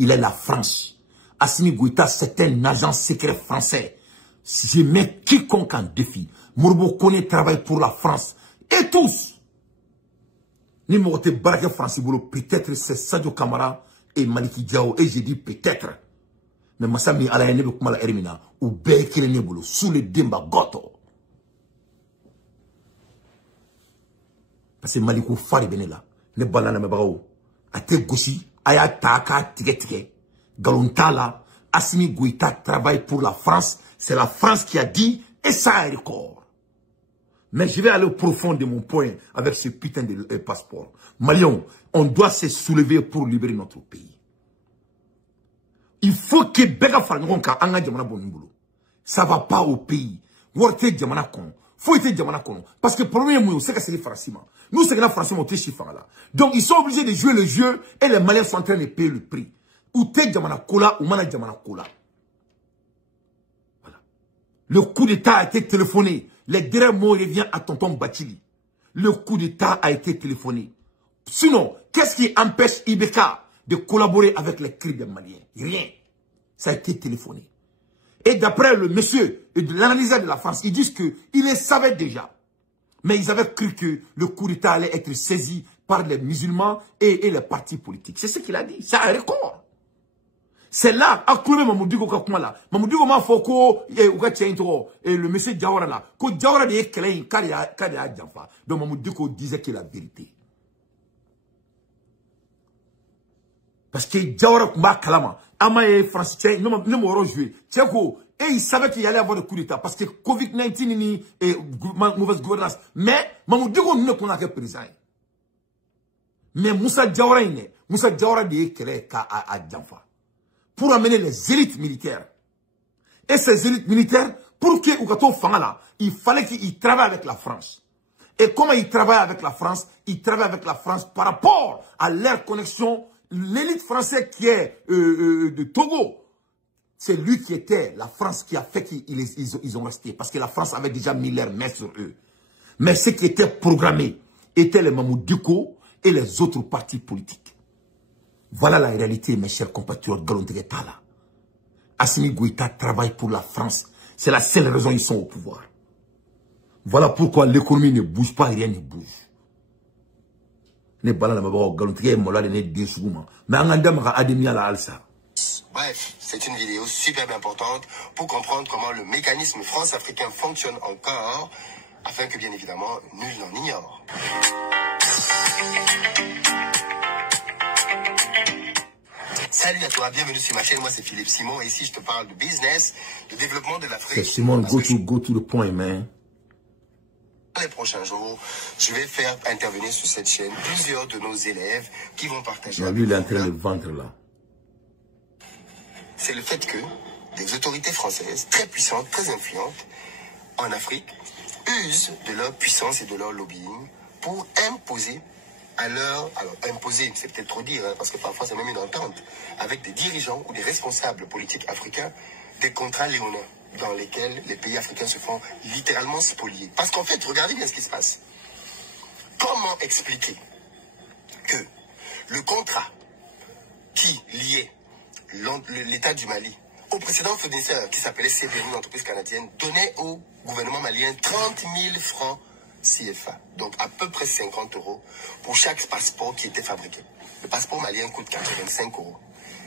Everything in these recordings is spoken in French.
il est la France. Assimi Goïta, c'est un agent secret français. Je mets quiconque en défi. Morbo Kone travaille pour la France. Et tous. Ni Mogote Barake France, peut-être c'est Sadio Kamara et Maliki Diao. Et j'ai dit peut-être. Mais Massami Alaye Nebe Kumala Ermina. Ou Bekele Nebolo. Sous le Demba Goto. Parce que Malikou Fari Benela. Ne banana mebao. Ate Goshi. Aya Taka Tige. Galontala. Assimi Goïta travaille pour la France. C'est la France qui a dit. Et ça est record. Mais je vais aller au profond de mon point avec ce putain de passeport. Maliens, on doit se soulever pour libérer notre pays. Il faut que Bega Falngonka anga jamana bonimbulo. Ça va pas au pays. Worte jamana kon. Faut être jamana kon. Parce que le problème est c'est que c'est les Français. Nous, c'est que la France, on est chiffres là. Donc, ils sont obligés de jouer le jeu et les Maliens sont en train de payer le prix. Ou te jamana kola ou mana jamana kola. Voilà. Le coup d'État a été téléphoné. Les derniers mots reviennent à tonton Bachili. Le coup d'État a été téléphoné. Sinon, qu'est-ce qui empêche Ibeka de collaborer avec les cris des Maliens? Rien. Ça a été téléphoné. Et d'après le monsieur et de l'analyseur de la France, ils disent qu'ils le savaient déjà. Mais ils avaient cru que le coup d'État allait être saisi par les musulmans et les partis politiques. C'est ce qu'il a dit. C'est un record. C'est là, à Koulé Mamoudiko Kakumala. Mamoudiko Mafoko, et le monsieur Diawara là. Que Diawara de Ekelein, Kadia Djanfa. Donc Mamoudiko disait que la vérité. Parce que Diawara Kumba Kalama, Amaye Français, ne m'auront joué. Tcheko, et il savait qu'il allait avoir le coup d'État. Parce que Covid-19 et mauvaise gouvernance. Mais Mamoudiko ne connaît que président. Mais Moussa Diawara de Ekelein à Djanfa. Pour amener les élites militaires. Et ces élites militaires, pour que Ougato Fangala, il fallait qu'ils travaillent avec la France. Et comment ils travaillent avec la France? Ils travaillent avec la France par rapport à leur connexion. L'élite française qui est de Togo, c'est lui qui était la France qui a fait qu'ils ont resté. Parce que la France avait déjà mis leur main sur eux. Mais ce qui était programmé étaient les Mamoudiko et les autres partis politiques. Voilà la réalité, mes chers compatriotes Galontegetala. Assimi Goïta travaille pour la France. C'est la seule raison ils sont au pouvoir. Voilà pourquoi l'économie ne bouge pas et rien ne bouge. Bref, c'est une vidéo super importante pour comprendre comment le mécanisme France-africain fonctionne encore, afin que bien évidemment, nul n'en ignore. Salut à toi, bienvenue sur ma chaîne, moi c'est Philippe Simon et ici je te parle de business, de développement de l'Afrique. Simon, go to the point, man. Dans les prochains jours, je vais faire intervenir sur cette chaîne plusieurs de nos élèves qui vont partager. Lui, il est en train de vendre là. C'est le fait que des autorités françaises très puissantes, très influentes en Afrique usent de leur puissance et de leur lobbying pour imposer alors imposer, c'est peut-être trop dire, hein, parce que parfois c'est même une entente, avec des dirigeants ou des responsables politiques africains, des contrats léonins, dans lesquels les pays africains se font littéralement spolier. Parce qu'en fait, regardez bien ce qui se passe. Comment expliquer que le contrat qui liait l'État du Mali au précédent fournisseur, qui s'appelait CBN, une entreprise canadienne, donnait au gouvernement malien 30 000 francs CFA, donc à peu près 50 € pour chaque passeport qui était fabriqué. Le passeport malien coûte 85 €.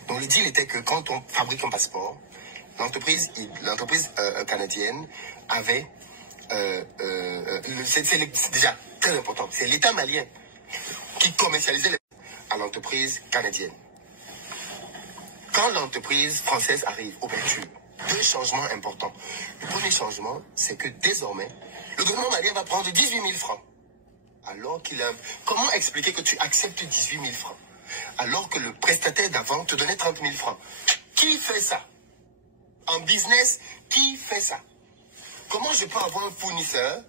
Donc le deal était que quand on fabrique un passeport, l'entreprise canadienne avait, c'est déjà très important, c'est l'État malien qui commercialisait à l'entreprise canadienne. Quand l'entreprise française arrive au Belgique, deux changements importants. Le premier changement, c'est que désormais, le gouvernement malien va prendre 18 000 francs. Alors qu'il a... Comment expliquer que tu acceptes 18 000 francs alors que le prestataire d'avant te donnait 30 000 francs? Qui fait ça? En business, qui fait ça? Comment je peux avoir un fournisseur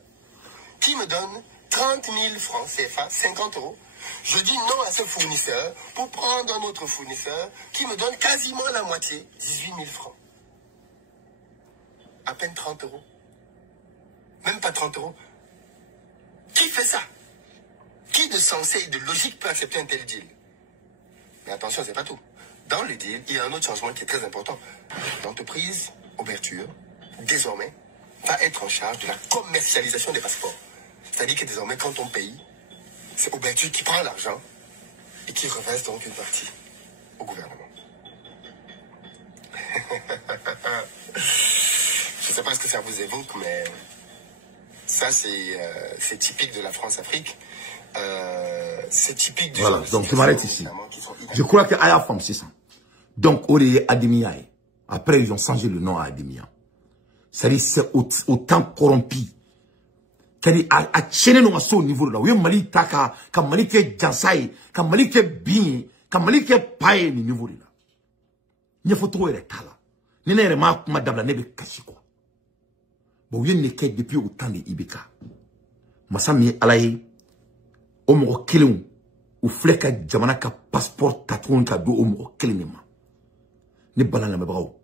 qui me donne 30 000 francs CFA, 50 €? Je dis non à ce fournisseur pour prendre un autre fournisseur qui me donne quasiment la moitié, 18 000 francs. À peine 30 €. Même pas 30 €. Qui fait ça? Qui de sensé et de logique peut accepter un tel deal? Mais attention, c'est pas tout. Dans le deal, il y a un autre changement qui est très important. L'entreprise Ouverture, désormais, va être en charge de la commercialisation des passeports. C'est-à-dire que désormais, quand on paye, c'est Ouverture qui prend l'argent et qui reverse donc une partie au gouvernement. Je ne sais pas ce que ça vous évoque, mais ça, c'est typique de la France-Afrique. C'est typique du... Voilà, donc je m'arrête ici. Je crois que Aya Femme, c'est ça. Donc, on est Ademia. Après, ils ont changé le nom à Ademia. C'est-à-dire, c'est autant corrompu. C'est-à-dire, à chaîner nous à au niveau de là. Oui, Mali Taka, comme Mali ke Jansai, comme Mali ke Bin, comme Mali ke Paye, ni niveau de là. Il faut trouver les tala. N'y a pas de madame la nebe kachi quoi. Bon, il y a une quête depuis autant de Ibeka. Massami alaye, omo kelem, ou fleka jamana ka passeport tatouan ka do omo kelenema. Ne balan la mebrao.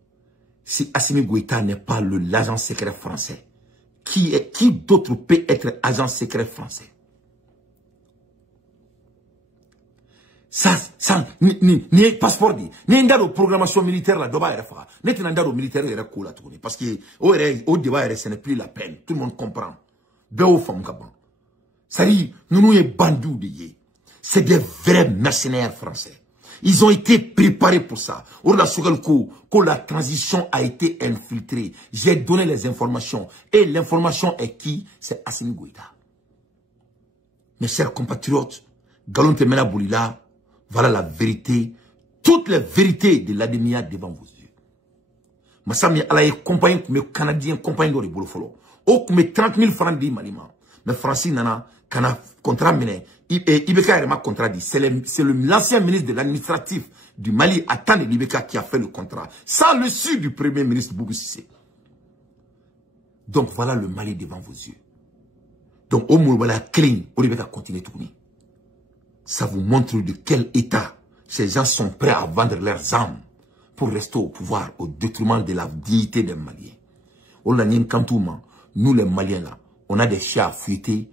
Si Assimi Goïta n'est pas l'agent secret français, qui d'autre peut être agent secret français? Ça, ni passeport dit, ni ndaro programmation militaire la doba refa, ni ndaro militaire est cool à tourner, parce que au débat ce n'est plus la peine, tout le monde comprend. Béo femme kaban. Ça dit, nous y bandous de yé. C'est des vrais mercenaires français. Ils ont été préparés pour ça. Or la quand la transition a été infiltrée, j'ai donné les informations. Et l'information est qui? C'est Assimi Goïta. Mes chers compatriotes, Galon Temena Boulila, voilà la vérité, toutes les vérités de l'Ademia devant vos yeux. Massami Alaye compagnie comme Canadien, compagnie de Bolofolo. Oh, comme 30 000 francs de Malima. Mais Francis Nana, Kana contrat mené, Ibeka Erema contrat dit. C'est l'ancien ministre de l'administratif du Mali, Atane Ibeka, qui a fait le contrat. Sans le su du premier ministre Boubou Sissé. Donc voilà le Mali devant vos yeux. Donc au Mourbala clean, Oliveka continue de tourner. Ça vous montre de quel état ces gens sont prêts à vendre leurs âmes pour rester au pouvoir au détriment de la dignité des Maliens. Nous les Maliens là, on a des chats à fouetter.